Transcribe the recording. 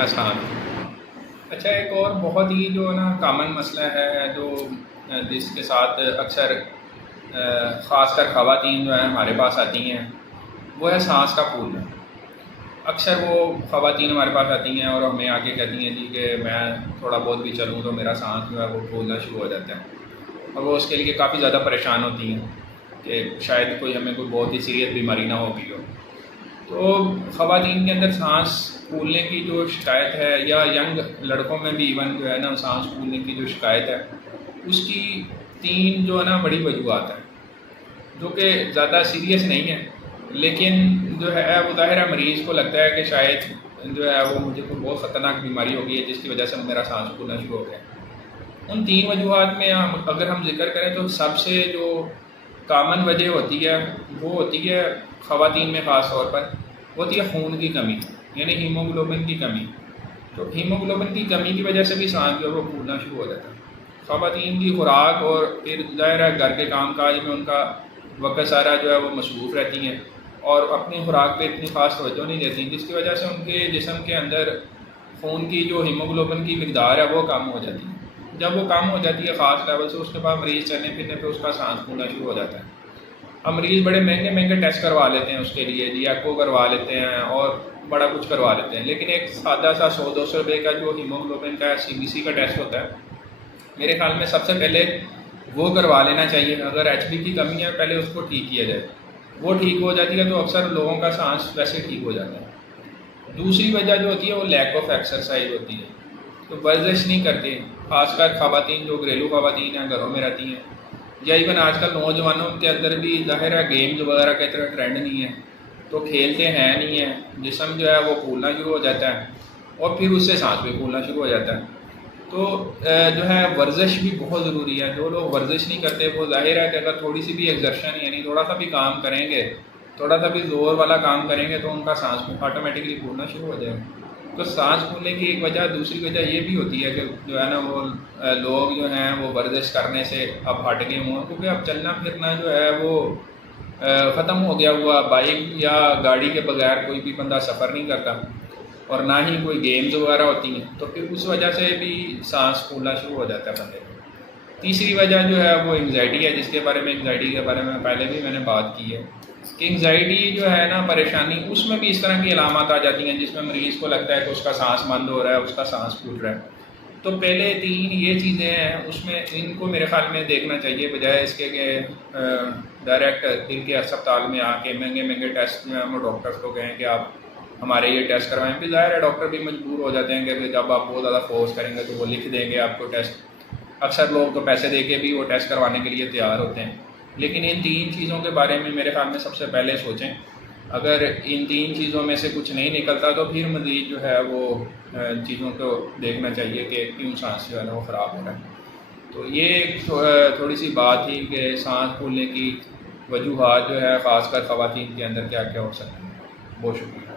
آسان۔ اچھا، ایک اور بہت ہی جو نا کامن مسئلہ ہے جو جس کے ساتھ اکثر خاص کر خواتین جو ہیں ہمارے پاس آتی ہیں، وہ ہے سانس کا پھولنا۔ اکثر وہ خواتین ہمارے پاس آتی ہیں اور ہمیں آ کے کہتی ہیں جی کہ میں تھوڑا بہت بھی چلوں تو میرا سانس جو ہے وہ پھولنا شروع ہو جاتا ہے، اور وہ اس کے لیے کافی زیادہ پریشان ہوتی ہیں کہ شاید کوئی ہمیں کوئی بہت ہی سیریس بیماری نہ ہو گئی ہو۔ تو خواتین کے اندر سانس پھولنے کی جو شکایت ہے، یا ینگ لڑکوں میں بھی ایون جو ہے نا سانس پھولنے کی جو شکایت ہے، اس کی 3 جو ہے نا بڑی وجوہات ہیں، جو کہ زیادہ سیریس نہیں ہے، لیکن جو ہے وہ ظاہر ہے مریض کو لگتا ہے کہ شاید جو ہے وہ مجھے کوئی بہت خطرناک بیماری ہو گئی ہے جس کی وجہ سے میرا سانس پھولنا شروع ہو گیا۔ ان 3 وجوہات میں اگر ہم ذکر کریں تو سب سے جو کامن وجہ ہوتی ہے وہ ہوتی ہے خواتین میں خاص طور پر، وہ ہوتی ہے خون کی کمی، یعنی ہیموگلوبن کی کمی۔ تو ہیموگلوبن کی کمی کی وجہ سے بھی سانس جو ہے وہ پھولنا شروع ہو جاتا ہے۔ خواتین کی خوراک اور پھر ظاہر ہے گھر کے کام کاج میں ان کا وقت سارا جو ہے وہ مصروف رہتی ہیں اور اپنی خوراک پہ اتنی خاص توجہ نہیں دیتی، جس کی وجہ سے ان کے جسم کے اندر خون کی جو ہیموگلوبن کی مقدار ہے وہ کم ہو جاتی ہے۔ جب وہ کم ہو جاتی ہے خاص لیول سے، اس کے بعد مریض چلنے پھرنے پہ اس کا سانس پھولنا شروع ہو جاتا ہے۔ اب مریض بڑے مہنگے مہنگے ٹیسٹ کروا لیتے ہیں اس کے لیے، جی ایکو کروا لیتے ہیں اور بڑا کچھ کروا لیتے ہیں، لیکن ایک سادہ سا 100-200 روپے کا جو ہیموگلوبن کا CBC کا ٹیسٹ ہوتا ہے، میرے خیال میں سب سے پہلے وہ کروا لینا چاہیے۔ اگر HB کی کمی ہے پہلے اس کو ٹھیک کیا جائے، وہ ٹھیک ہو جاتی ہے تو اکثر لوگوں کا سانس ویسے ٹھیک ہو جاتا ہے۔ دوسری وجہ جو ہوتی ہے وہ لیک آف ایکسرسائز ہوتی ہے، تو ورزش نہیں کرتے، خاص کر خواتین جو گھریلو خواتین ہیں گھروں میں رہتی ہیں، یا ایون آج کل نوجوانوں کے اندر بھی ظاہر ہے گیمز وغیرہ کا اتنا ٹرینڈ نہیں ہے، تو کھیلتے ہیں نہیں ہیں، جسم جو ہے وہ پھولنا شروع ہو جاتا ہے اور پھر اس سے سانس بھی پھولنا شروع ہو جاتا ہے۔ تو جو ہے ورزش بھی بہت ضروری ہے۔ جو لوگ ورزش نہیں کرتے وہ ظاہر ہے کہ اگر تھوڑی سی بھی ایگزرشن یعنی تھوڑا سا بھی کام کریں گے، تھوڑا سا بھی زور والا کام کریں گے تو ان کا سانس آٹومیٹکلی پھولنا شروع ہو جائے گا۔ تو سانس پھولنے کی ایک وجہ، دوسری وجہ یہ بھی ہوتی ہے کہ جو ہے نا وہ لوگ جو ہیں وہ ورزش کرنے سے اب ہٹ گئے ہوں، کیونکہ اب چلنا پھرنا جو ہے وہ ختم ہو گیا ہوا، بائک یا گاڑی کے بغیر کوئی بھی بندہ سفر نہیں کرتا اور نہ ہی کوئی گیمز وغیرہ ہوتی ہیں، تو پھر اس وجہ سے بھی سانس پھولنا شروع ہو جاتا ہے بندے کو۔ تیسری وجہ جو ہے وہ انگزائٹی ہے، جس کے بارے میں انگزائٹی کے بارے میں پہلے بھی میں نے بات کی ہے کہ انگزائٹی جو ہے نا پریشانی، اس میں بھی اس طرح کی علامات آ جاتی ہیں جس میں مریض کو لگتا ہے کہ اس کا سانس بند ہو رہا ہے، اس کا سانس پھول رہا ہے۔ تو پہلے 3 یہ چیزیں ہیں، اس میں ان کو میرے خیال میں دیکھنا چاہیے، بجائے اس کے کہ ڈائریکٹ دل کے اسپتال میں آ کے مہنگے مہنگے ٹیسٹ جو ہیں وہ ڈاکٹرس کو کہیں کہ آپ ہمارے یہ ٹیسٹ کروائیں۔ پھر ظاہر ہے ڈاکٹر بھی مجبور ہو جاتے ہیں کہ جب آپ بہت زیادہ فورس کریں گے تو وہ لکھ دیں گے آپ کو ٹیسٹ۔ اکثر لوگ تو پیسے دے کے بھی وہ ٹیسٹ کروانے کے لیے تیار ہوتے ہیں، لیکن ان 3 چیزوں کے بارے میں میرے خیال میں سب سے پہلے سوچیں۔ اگر ان 3 چیزوں میں سے کچھ نہیں نکلتا تو پھر مزید جو ہے وہ چیزوں کو دیکھنا چاہیے کہ کیوں سانس جو ہے نا وہ خراب ہو رہا ہے۔ تو یہ تھوڑی سی بات تھی کہ سانس پھولنے کی وجوہات جو ہے خاص کر خواتین کے اندر کیا کیا ہو سکتی ہیں۔ بہت شکریہ۔